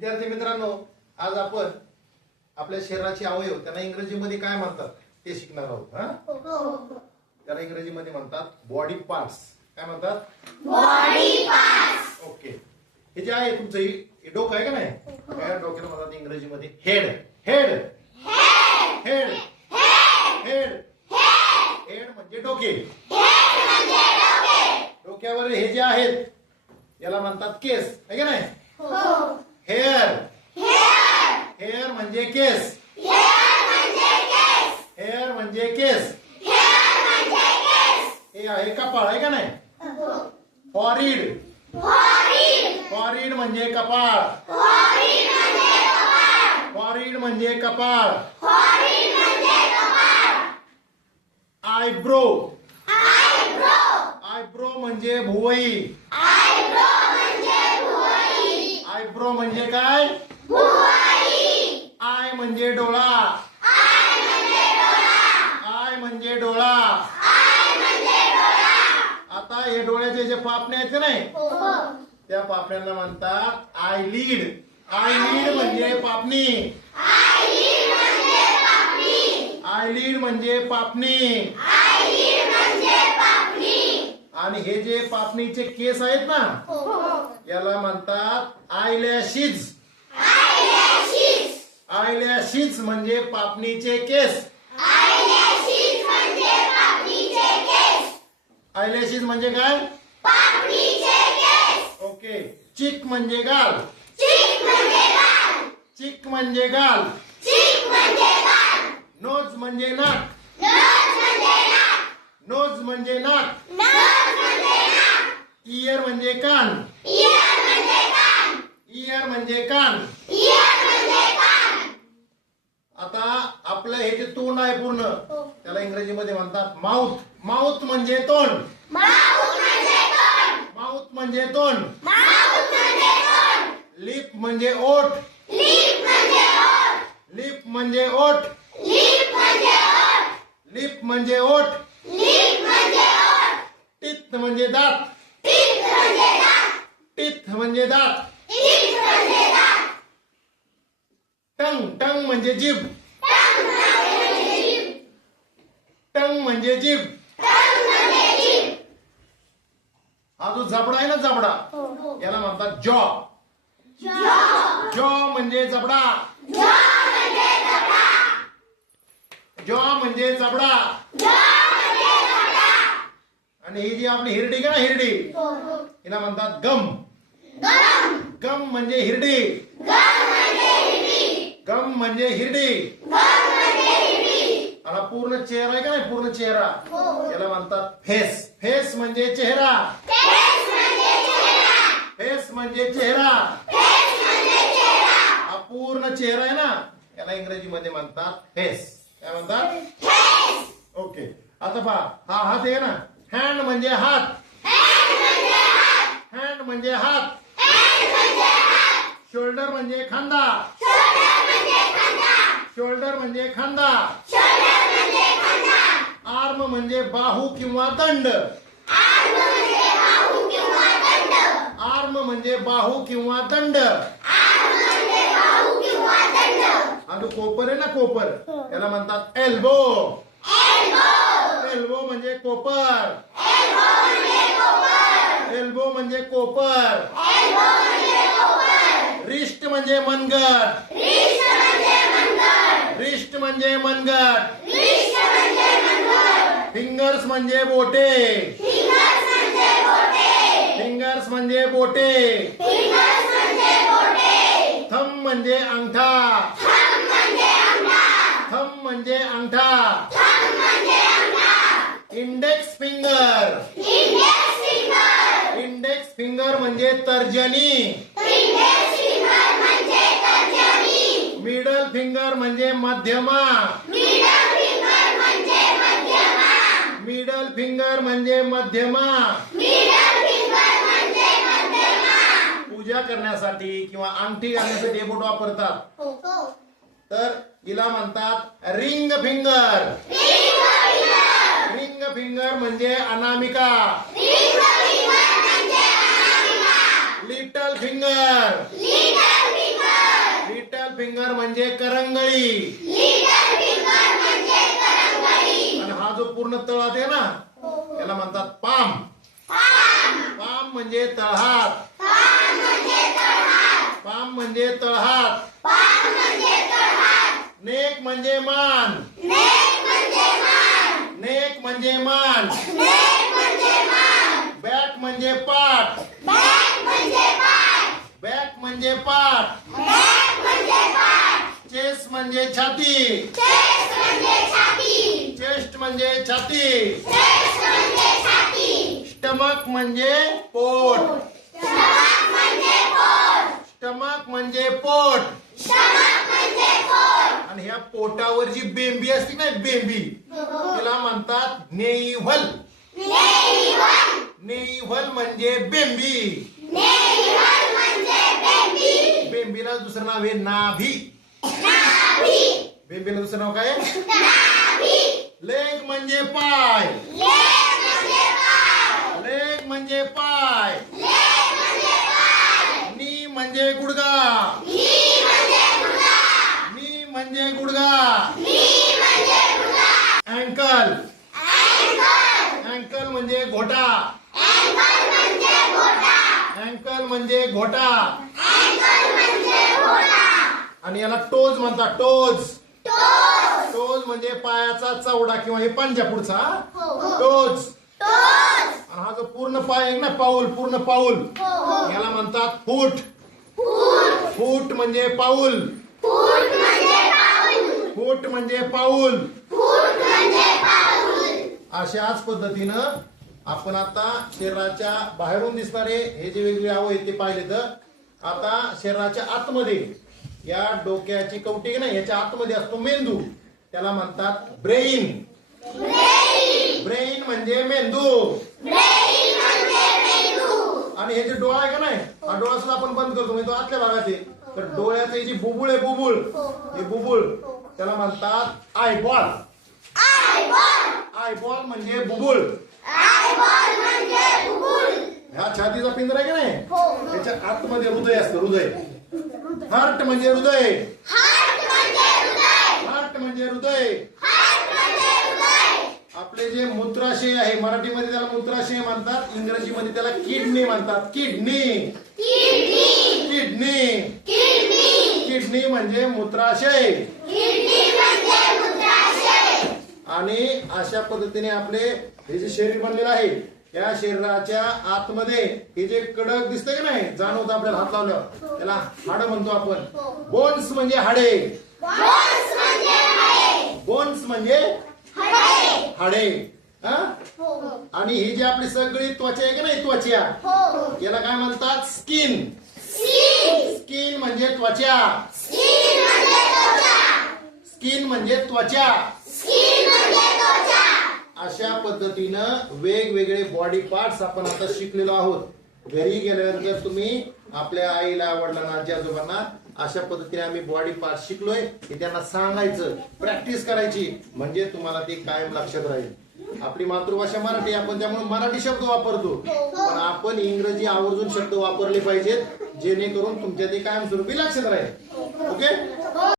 विद्यार्थी मित्रांनो आज आपण आपल्या शरीराचे अवयव त्यांना इंग्रजीमध्ये काय म्हणतात? ते शिकणार आहोत हा? त्याला इंग्रजीमध्ये म्हणतात बॉडी पार्ट्स काय म्हणतात? बॉडी पार्ट्स ओके हे जे आहे तुमचं हे हे डोकं आहे का नाही? या डोक्याला म्हणतात इंग्रजीमध्ये हेड हेड हेड हेड म्हणजे डोके डोक्यावर हे जे आहेत याला म्हणतात केस आहे का नाही हेअर हेअर म्हणजे केस हेअर म्हणजे केस हे आहे कपाळ आहे का नाही? फॉरिड फॉरिड म्हणजे कपाळ. फॉरिड म्हणजे कपाळ. आयब्रो आयब्रो म्हणजे भुवई. आयब्रो म्हणजे काय? आय म्हणजे डोळा. हे डोळ्याचे जे पापणे आहेत का नाही त्या पापण्यांना म्हणतात आय लीड आय लीड म्हणजे पापणी. आय लीड म्हणजे पापणी. आणि हे जे पापणीचे केस आहेत ना याला म्हणतात आयलॅशिज आयलॅशिज म्हणजे पापणीचे केस. आयलॅशिज म्हणजे काय? ओके. चिक म्हणजे गाल. चिक म्हणजे गाल. नोज म्हणजे नाक. नोज म्हणजे नाक. इयर म्हणजे कान. इयर म्हणजे कान. आता आपलं हे जे तोंड आहे पूर्ण त्याला इंग्रजीमध्ये म्हणतात माउथ माउथ म्हणजे तोंड. माउथ म्हणजे तोंड. लिप म्हणजे ओठ. लिप म्हणजे ओठ. लिप म्हणजे ओठ. टीथ म्हणजे दात. टीथ म्हणजे दात. टंग टंग म्हणजे जीभ टंग म्हणजे जीभ हा जो जबडा आहे ना जबडा याला म्हणतात जॉ. जॉ म्हणजे जबडा. जॉ म्हणजे जबडा. आणि ही जी आपली हिरडी का हिरडी? हिला म्हणतात गम. गम म्हणजे हिरडी. गम म्हणजे हिरडी. आणि पूर्ण चेहरा आहे का नाही? पूर्ण चेहरा. याला म्हणतात फेस. फेस म्हणजे चेहरा. फेस म्हणजे चेहरा. हा पूर्ण चेहरा आहे ना? याला इंग्रजीमध्ये म्हणतात फेस. काय म्हणतात? ओके. आता पहा हा हात आहे ना? हँड म्हणजे हात. हँड म्हणजे हात. शोल्डर म्हणजे खांदा. शोल्डर म्हणजे खांदा. आर्म म्हणजे बाहू किंवा दंड. आर्म म्हणजे बाहू किंवा दंड. आणि कोपर आहे ना कोपर? याला म्हणतात एल्बो एल्बो म्हणजे कोपर. एल्बो म्हणजे कोपर. रिस्ट म्हणजे मनगट. रिस्ट म्हणजे मनगट. फिंगर्स म्हणजे बोटे. फिंगर्स म्हणजे बोटे. थंब म्हणजे अंगठा. थंब म्हणजे अंगठा. इंडेक्स फिंगर इंडेक्स फिंगर म्हणजे तर्जनी. मिडल फिंगर म्हणजे मध्यमा. मिडल फिंगर म्हणजे मध्यमा. पूजा करण्यासाठी किंवा अंगठी घालण्यासाठी हे बोट वापरतात तर हिला म्हणतात रिंग फिंगर रिंग फिंगर म्हणजे अनामिका. Little finger finger. फिंगर म्हणजे करंगळी. आणि हा जो पूर्ण तळहात आहे ना त्याला म्हणतात पाम. पाम म्हणजे तळहात. पाम म्हणजे तळहात. नेक म्हणजे मान. नेक म्हणजे मान. बॅक म्हणजे पाठ. बॅक म्हणजे पाठ. चेस म्हणजे छाती. चेस्ट म्हणजे छाती. स्टमक म्हणजे पोट. स्टमक म्हणजे पोट. आणि ह्या पोटावर जी बेंबी असते ना बेंबी तिला म्हणतात नेइव्हल नेइव्हल म्हणजे बेंबी. बेंबीला दुसरं नाव आहे नाभी. बेंबीला दुसरं नाव काय आहे? लेग म्हणजे पाय. गुडगा. नी म्हणजे गुडगा. अँकल अँकल म्हणजे घोटा. अँकल म्हणजे घोटा. आणि याला टोज म्हणतात टोज. टोज म्हणजे पायाचा चवडा किंवा हे पंजा पुढचा. टोज. हा जो पूर्ण पाय आहे ना पाऊल पूर्ण पाऊल याला म्हणतात फूट. फूट म्हणजे पाऊल. फूट म्हणजे पाऊल. अशाच पद्धतीनं आपण आता शरीराच्या बाहेरून दिसणारे हे जे वेगवेगळे आहेत ते पाहिले तर आता शरीराच्या आतमध्ये या डोक्याची कवटी ना याच्या आतमध्ये असतो मेंदू. त्याला म्हणतात ब्रेन. ब्रेन. म्हणजे मेंदू. आणि हे जे डोळा आहे का नाही हा. डोळा सुद्धा आपण बंद करतो म्हणजे तो आतल्या भागात आहे तर डोळ्याचं हे जी बुबुळ आहे बुबुळ हे. बुबुळ त्याला म्हणतात आयबॉल. आयबॉल. म्हणजे बुबुळ. ह्या छातीचा पिंजरा आहे का नाही? त्याच्या आतमध्ये हृदय असतं हृदय. हार्ट म्हणजे हृदय. हार्ट म्हणजे हृदय. आपले जे मूत्राशय आहे मराठीमध्ये त्याला मूत्राशय म्हणतात इंग्रजीमध्ये त्याला किडनी म्हणतात. किडनी. किडनी. किडनी. म्हणजे मूत्राशय. आणि अशा पद्धतीने आपले हे जे शरीर बनलेलं आहे या शरीराच्या आतमध्ये हे जे कडक दिसतंय की नाही जाणवतं आपल्याला हात लावल्यावर. त्याला हाड म्हणतो आपण. बोन्स म्हणजे हाडे. बोन्स म्हणजे हाडे. हा. आणि ही जी आपली सगळी त्वचा आहे की नाही त्वचा? याला काय म्हणतात? स्किन. स्किन. म्हणजे त्वचा. स्किन म्हणजे त्वचा. अशा पद्धतीनं वेगवेगळे बॉडी पार्ट्स आपण आता शिकलेलो आहोत. घरी गेल्यानंतर तुम्ही आपल्या आईला वडिलांना आजी आजोबांना अशा पद्धतीने आम्ही बॉडी पार्ट शिकलोय हे त्यांना सांगायचं प्रॅक्टिस करायची. म्हणजे तुम्हाला ते कायम लक्षात राहील. आपली मातृभाषा मराठी आपण त्यामुळे मराठी शब्द वापरतो. पण आपण इंग्रजी आवर्जून शब्द वापरले पाहिजेत जेणेकरून तुमच्या ते कायमस्वरूपी लक्षात राहील. ओके?